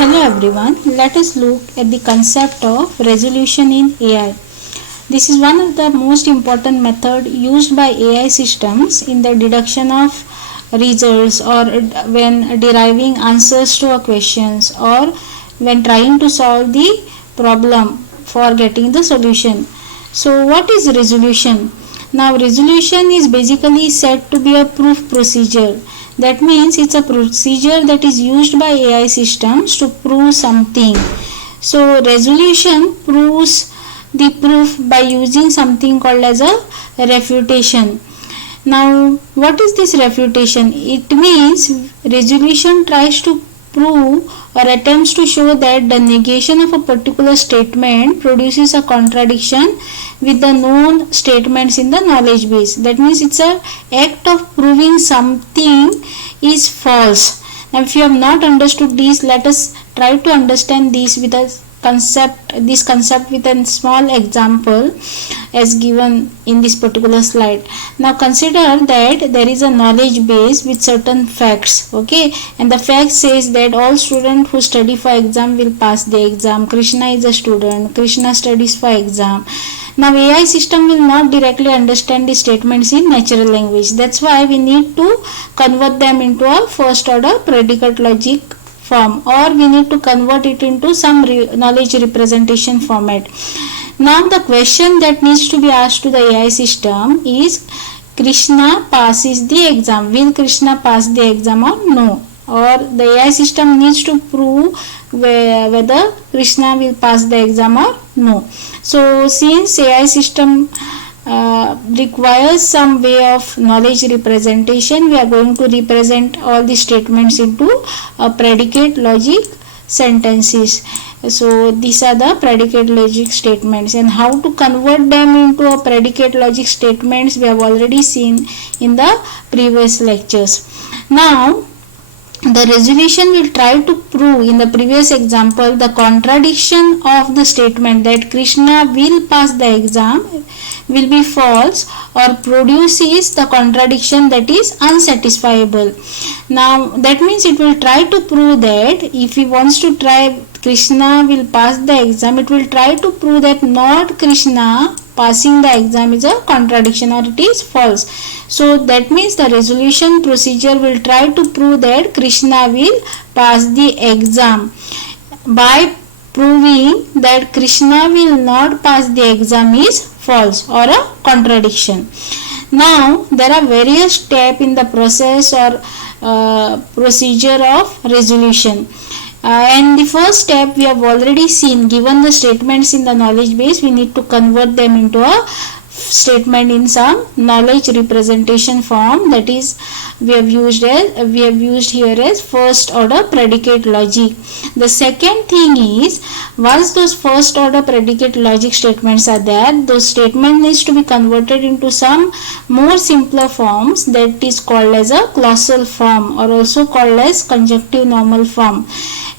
Hello everyone, let us look at the concept of resolution in AI. This is one of the most important method used by AI systems in the deduction of results or when deriving answers to a questions or when trying to solve the problem for getting the solution. So what is resolution? Now resolution is basically said to be a proof procedure. That means it's a procedure that is used by AI systems to prove something. So resolution proves the proof by using something called as a refutation. Now what is this refutation? It means resolution tries to prove or attempts to show that the negation of a particular statement produces a contradiction with the known statements in the knowledge base. That means it's an act of proving something is false. Now if you have not understood this, let us try to understand this with a concept with a small example as given in this particular slide. Now consider that there is a knowledge base with certain facts, okay, and the fact says that all students who study for exam will pass the exam. Krishna is a student, Krishna studies for exam. Now AI system will not directly understand the statements in natural language. That's why we need to convert them into a first order predicate logic form, or we need to convert it into some knowledge representation format. Now the question that needs to be asked to the AI system is, Krishna passes the exam. Will Krishna pass the exam or no? Or the AI system needs to prove whether Krishna will pass the exam or no. So since AI system requires some way of knowledge representation, we are going to represent all the statements into a predicate logic sentences. So these are the predicate logic statements, and how to convert them into a predicate logic statements we have already seen in the previous lectures. Now the resolution will try to prove in the previous example the contradiction of the statement that Krishna will pass the exam will be false, or produces the contradiction that is unsatisfiable. Now that means it will try to prove that if he wants to try Krishna will pass the exam, it will try to prove that not Krishna passing the exam is a contradiction or it is false. So that means the resolution procedure will try to prove that Krishna will pass the exam by proving that Krishna will not pass the exam is false or a contradiction. Now there are various steps in the process or procedure of resolution. And the first step we have already seen. Given the statements in the knowledge base, we need to convert them into a statement in some knowledge representation form, that is we have used here as first order predicate logic. The second thing is, once those first order predicate logic statements are there, those statement needs to be converted into some more simpler forms, that is called as a clausal form or also called as conjunctive normal form.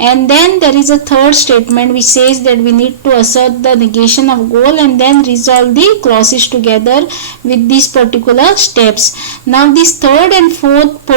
And then there is a third statement which says that we need to assert the negation of goal and then resolve the clauses together with these particular steps. Now these third and fourth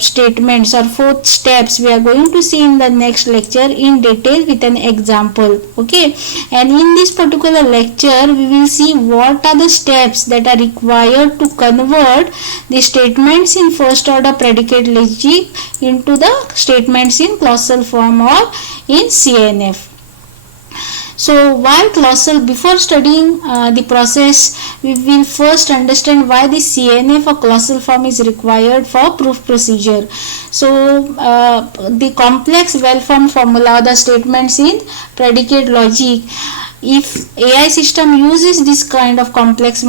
statements or fourth steps we are going to see in the next lecture in detail with an example, okay. And in this particular lecture we will see what are the steps that are required to convert the statements in first order predicate logic into the statements in clausal form or in CNF. So while clausal, before studying the process, we will first understand why the CNF or clausal form is required for proof procedure. So the complex well-formed formula, the statements in predicate logic, if AI system uses this kind of complex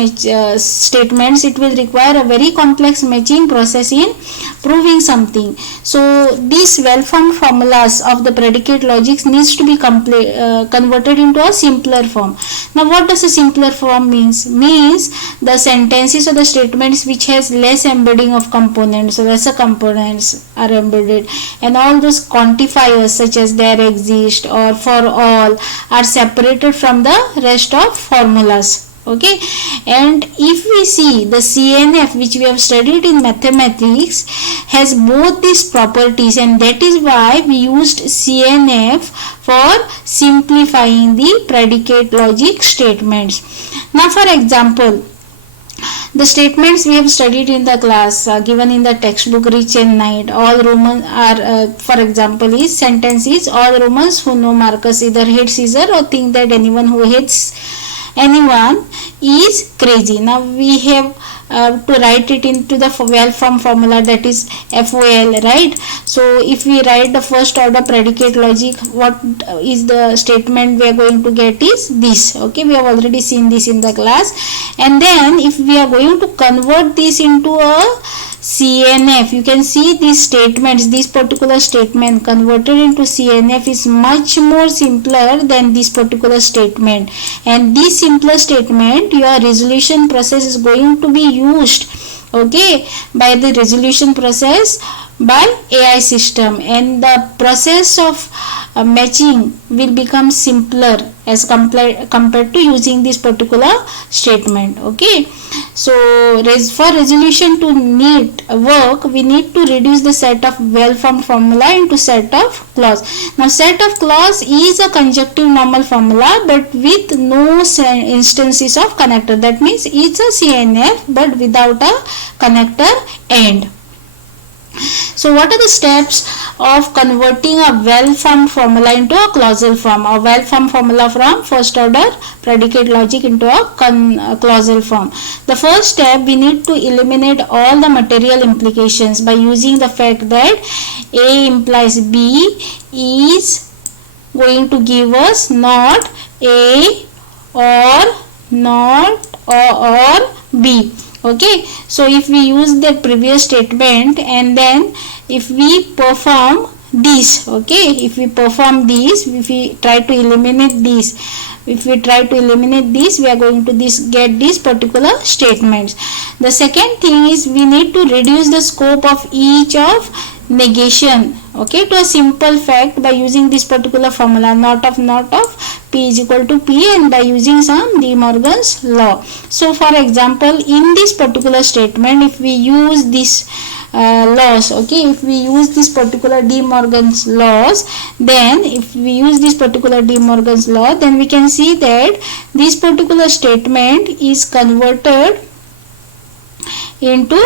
statements, it will require a very complex matching process in proving something. So these well-formed formulas of the predicate logics needs to be converted into a simpler form. Now what does a simpler form means? Means the sentences or the statements which has less embedding of components, so lesser components are embedded, and all those quantifiers such as there exist or for all are separated from the rest of formulas. Okay, and if we see the CNF which we have studied in mathematics has both these properties, and that is why we used CNF for simplifying the predicate logic statements. Now for example, the statements we have studied in the class given in the textbook Rich and Knight, all Romans are for example is sentence is all Romans who know Marcus either hate Caesar or think that anyone who hates anyone is crazy. Now we have to write it into the well form formula, that is FOL, right? So if we write the first order predicate logic, what is the statement we are going to get is this. Okay, we have already seen this in the class. And then if we are going to convert this into a CNF, you can see these statements, this particular statement converted into CNF is much more simpler than this particular statement, and this simpler statement your resolution process is going to be used, okay, by the resolution process by AI system, and the process of matching will become simpler as compared to using this particular statement. Okay, so for resolution to need work, we need to reduce the set of well formed formula into set of clause. Now set of clause is a conjunctive normal formula but with no instances of connector, that means it's a CNF but without a connector end. So what are the steps of converting a well-formed formula into a clausal form, a well-formed formula from first order predicate logic into a clausal form? The first step, we need to eliminate all the material implications by using the fact that A implies B is going to give us not A or not or B. Okay, so if we use the previous statement and then if we perform this, okay, if we perform this, if we try to eliminate this, we are going to get these particular statements. The second thing is we need to reduce the scope of each of negation, okay, to a simple fact by using this particular formula not of P is equal to P, and by using some De Morgan's law. So for example, in this particular statement, if we use this laws, okay, if we use this particular De Morgan's laws, then if we use this particular De Morgan's law, then we can see that this particular statement is converted into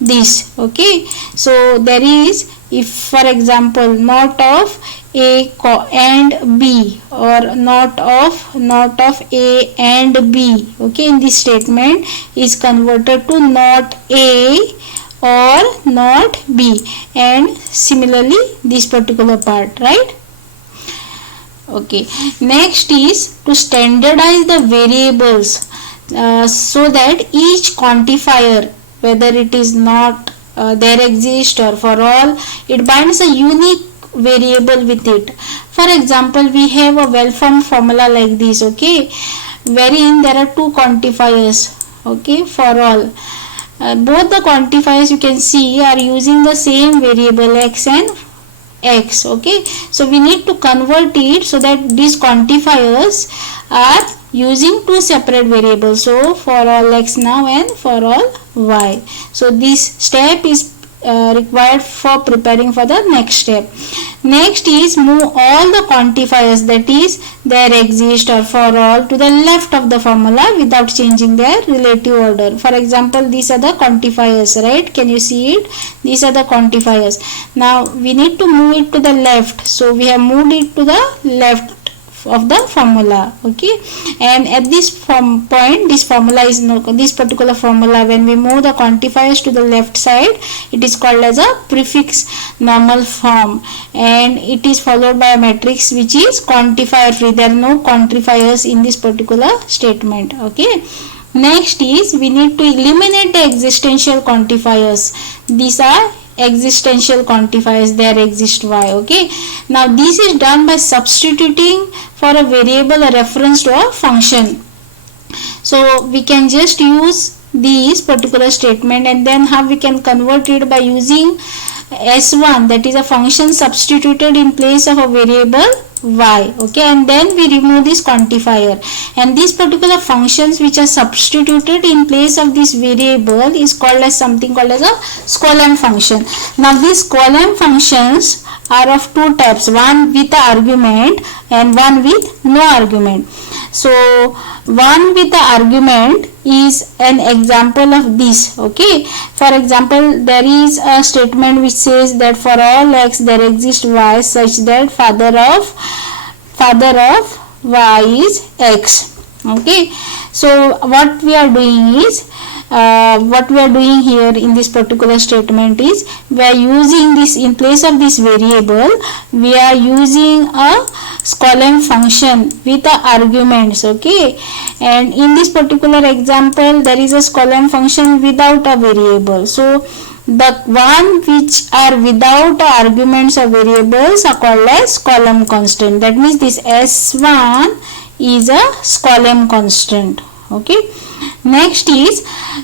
this. Okay, so there is, if for example not of A and B or not of A and B, okay, in this statement is converted to not A or not B, and similarly this particular part, right? Okay, next is to standardize the variables so that each quantifier, whether it is not there exist or for all, it binds a unique variable with it. For example, we have a well-formed formula like this, okay, wherein there are two quantifiers, okay, for all. Both the quantifiers you can see are using the same variable x and x, okay. So we need to convert it so that these quantifiers are using two separate variables, so for all x now and for all y. So this step is required for preparing for the next step. Next is move all the quantifiers, that is there exist or for all, to the left of the formula without changing their relative order. For example, these are the quantifiers, right? Can you see it? These are the quantifiers. Now we need to move it to the left, so we have moved it to the left of the formula, okay, and at this point this formula is this particular formula, when we move the quantifiers to the left side, it is called as a prefix normal form, and it is followed by a matrix which is quantifier free. There are no quantifiers in this particular statement, okay. Next is we need to eliminate the existential quantifiers. These are existential quantifiers, there exist y, okay. Now this is done by substituting for a variable a reference to a function. So we can just use this particular statement, and then how we can convert it by using S1, that is a function substituted in place of a variable y. Okay, and then we remove this quantifier, and these particular functions which are substituted in place of this variable is called as something called as a Scholen function. Now these Scholen functions are of two types, one with the argument and one with no argument. So one with the argument is an example of this. Okay, for example, there is a statement which says that for all x there exists y such that father of y is x. Okay, so what we are doing is here in this particular statement is we are using this, in place of this variable we are using a Scholen function with the arguments. Okay, and in this particular example there is a Scholen function without a variable. So the one which are without arguments or variables are called as Scholen constant. That means this S1 is a Scholen constant. Okay, next is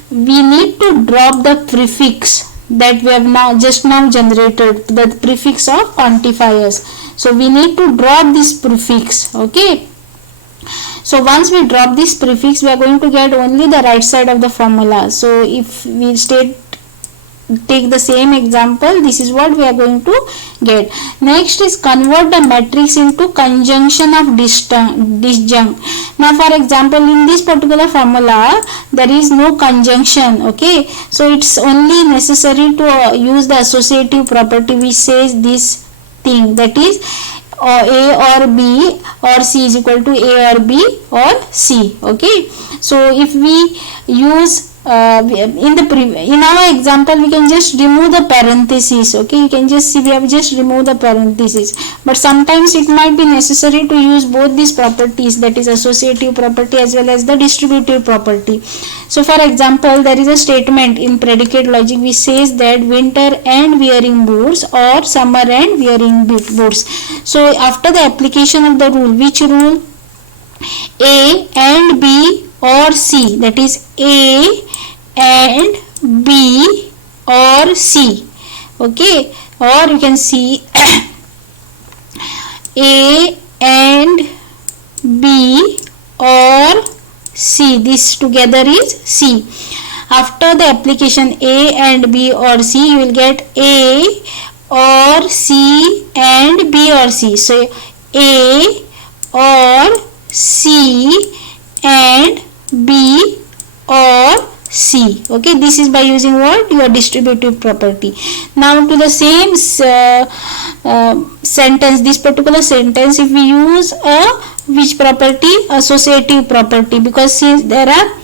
we need to drop the prefix that we have just now generated, the prefix of quantifiers. So we need to drop this prefix. Okay, so once we drop this prefix we are going to get only the right side of the formula. So if we take the same example, this is what we are going to get. Next is convert the matrix into conjunction of disjunct. Now for example, in this particular formula there is no conjunction. Okay, so it's only necessary to use the associative property which says this thing, that is A or B or C is equal to A or B or C. Okay, so if we use in our example we can just remove the parentheses. Okay, you can just see we have just removed the parentheses, but sometimes it might be necessary to use both these properties, that is associative property as well as the distributive property. So for example, there is a statement in predicate logic which says that winter and wearing boots or summer and wearing boots. So after the application of the rule, which rule? A and B or C, that is A and B or C. Okay, or you can see A and B or C, this together is C. After the application A and B or C, you will get A or C and B or C. So A or C and B or C. Okay, this is by using what? Your distributive property. Now to the same sentence, this particular sentence, if we use a which property? Associative property, because since there are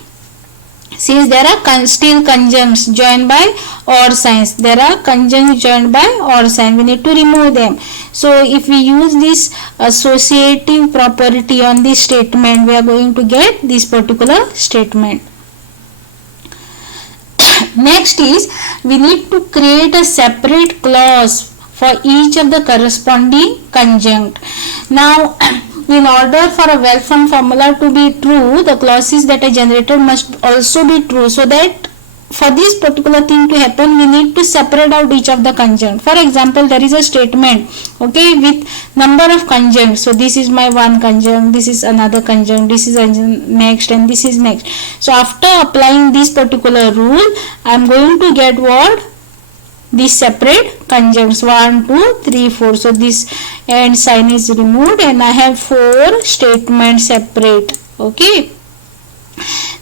still conjuncts joined by or signs, there are conjuncts joined by or sign, we need to remove them. So if we use this associative property on this statement, we are going to get this particular statement. Next is we need to create a separate clause for each of the corresponding conjunct. Now in order for a well-formed formula to be true, the clauses that are generated must also be true. So that for this particular thing to happen, we need to separate out each of the conjunct. For example, there is a statement, okay, with number of conjuncts. So this is my one conjunct, this is another conjunct, this is next, and this is next. So after applying this particular rule, I am going to get what? These separate conjuncts 1, 2, 3, 4. So this and sign is removed and I have 4 statements separate. Okay.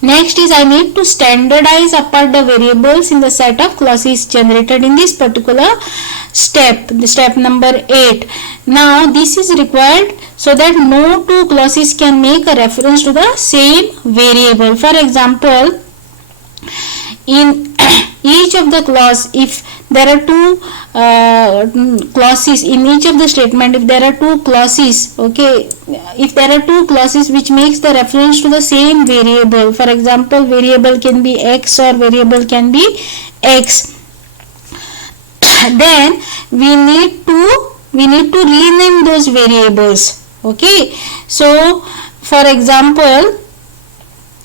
Next is I need to standardize apart the variables in the set of clauses generated in this particular step, the step number 8. Now this is required so that no two clauses can make a reference to the same variable. For example, in each of the clause, if there are two clauses in each of the statement, if there are two clauses, okay, if there are two clauses which makes the reference to the same variable, for example, variable can be x or variable can be x, then we need to rename those variables. Okay, so for example,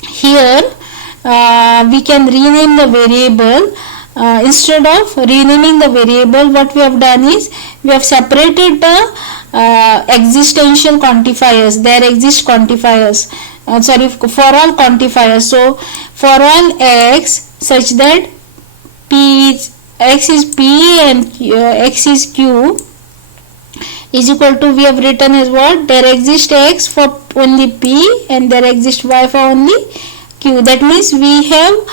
here we can rename the variable instead of renaming the variable, what we have done is we have separated the existential quantifiers. There exist quantifiers, for all quantifiers. So for all x such that x is p and x is q is equal to, we have written as what, there exists x for only p and there exists y for only q. That means we have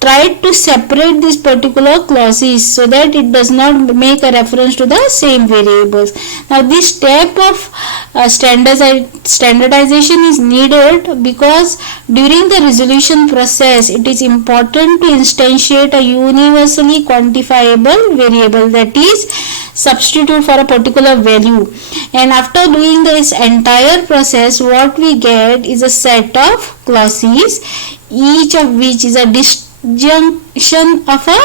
tried to separate these particular clauses so that it does not make a reference to the same variables. Now this step of standardization is needed because during the resolution process it is important to instantiate a universally quantifiable variable, that is substitute for a particular value, and after doing this entire process what we get is a set of clauses, each of which is a disjunction of a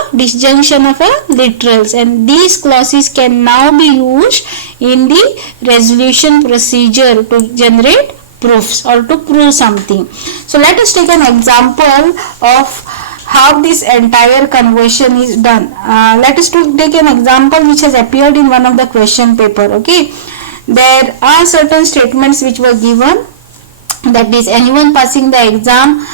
literals, and these clauses can now be used in the resolution procedure to generate proofs or to prove something. So let us take an example of how this entire conversion is done. Let us take an example which has appeared in one of the question paper. Okay, there are certain statements which were given, that is anyone passing the exam,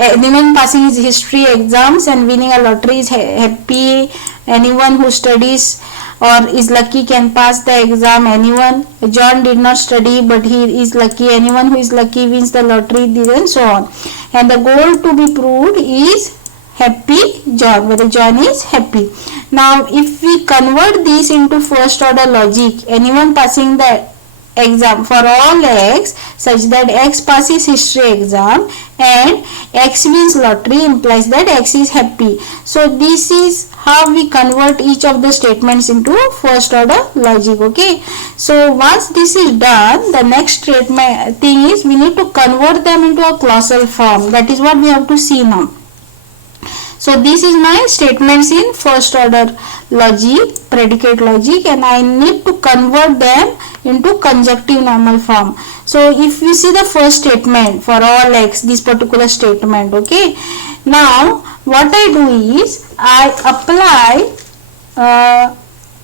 anyone passing his history exams and winning a lottery is happy, anyone who studies or is lucky can pass the exam, anyone, John did not study but he is lucky, anyone who is lucky wins the lottery, and so on. And the goal to be proved is happy John, whether John is happy. Now if we convert this into first order logic, anyone passing the exam for all x such that x passes history exam and x wins lottery implies that x is happy. So this is how we convert each of the statements into first order logic. Okay, so once this is done, the next statement thing is we need to convert them into a clausal form. That is what we have to see now. So this is my statements in first order logic, predicate logic, and I need to convert them into conjunctive normal form. So if you see the first statement for all x, this particular statement, okay, now what I do is I apply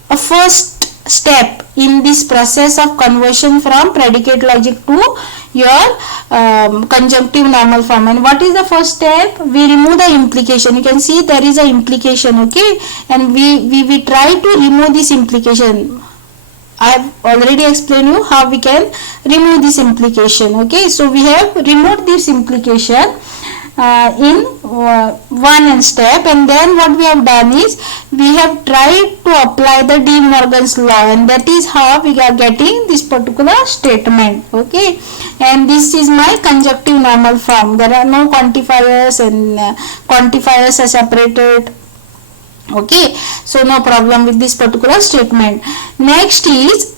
a first step in this process of conversion from predicate logic to your conjunctive normal form. And what is the first step? We remove the implication. You can see there is a implication, okay, and we try to remove this implication. I have already explained you how we can remove this implication. Okay, so we have removed this implication in one step, and then what we have done is we have tried to apply the De Morgan's law, and that is how we are getting this particular statement. Okay, and this is my conjunctive normal form. There are no quantifiers, and quantifiers are separated. Okay, so no problem with this particular statement. Next is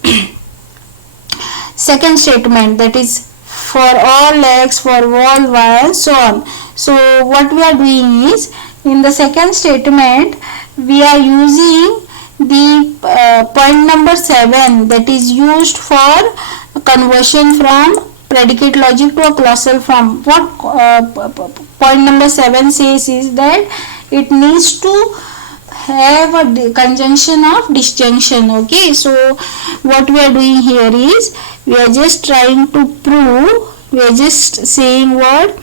second statement, that is for all x, for all y, and so on. So what we are doing is, in the second statement we are using the point number 7 that is used for conversion from predicate logic to a clausal form. What point number 7 says is that it needs to have a conjunction of disjunction. Okay, so what we are doing here is we are just trying to prove, we are just saying what,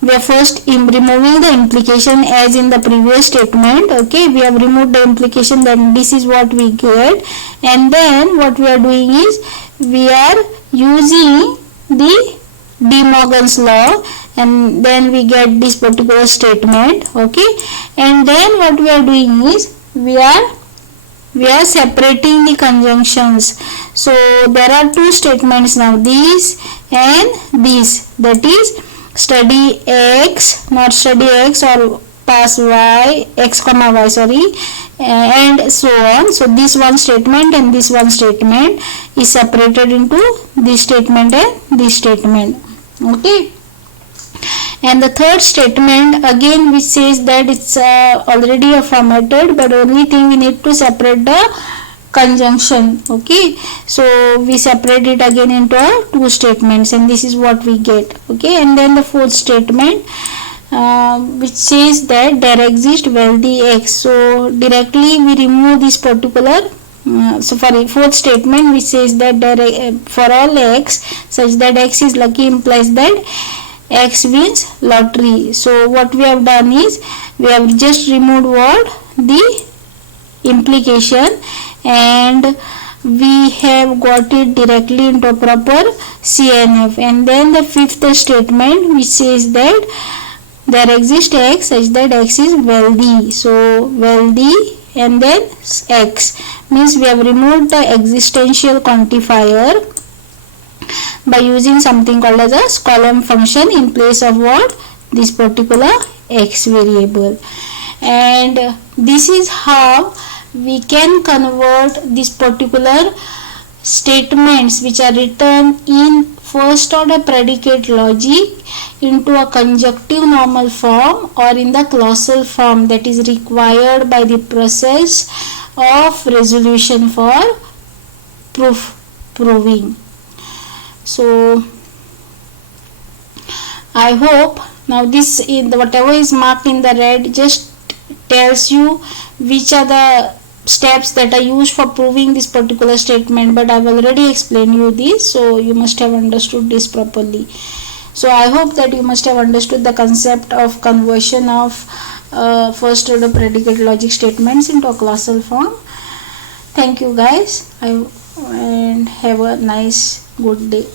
we are first removing the implication as in the previous statement. Okay, we have removed the implication, then this is what we get, and then what we are doing is we are using the De Morgan's law, and then we get this particular statement. Okay, and then what we are doing is we are separating the conjunctions. So there are two statements now, this and this, that is study x, not study x, or pass y, x comma y, sorry, and so on. So this one statement and this one statement is separated into this statement and this statement. Okay, and the third statement again which says that it's already formatted, but only thing we need to separate the conjunction. Okay, so we separate it again into two statements, and this is what we get. Okay, and then the fourth statement, which says that there exists wealthy x. So directly we remove this particular fourth statement, which says that there, for all x such that x is lucky implies that x wins lottery. So what we have done is we have just removed what the implication, and we have got it directly into proper CNF. And then the fifth statement, which says that there exists x such that x is wealthy. So wealthy and then x means we have removed the existential quantifier by using something called as a column function in place of what this particular x variable. And this is how we can convert this particular statements which are written in first order predicate logic into a conjunctive normal form or in the clausal form that is required by the process of resolution for proving. So I hope now this in the whatever is marked in the red just tells you which are the steps that are used for proving this particular statement, but I've already explained you this, so you must have understood this properly. So I hope that you must have understood the concept of conversion of first order predicate logic statements into a clausal form. Thank you guys, and have a nice good day.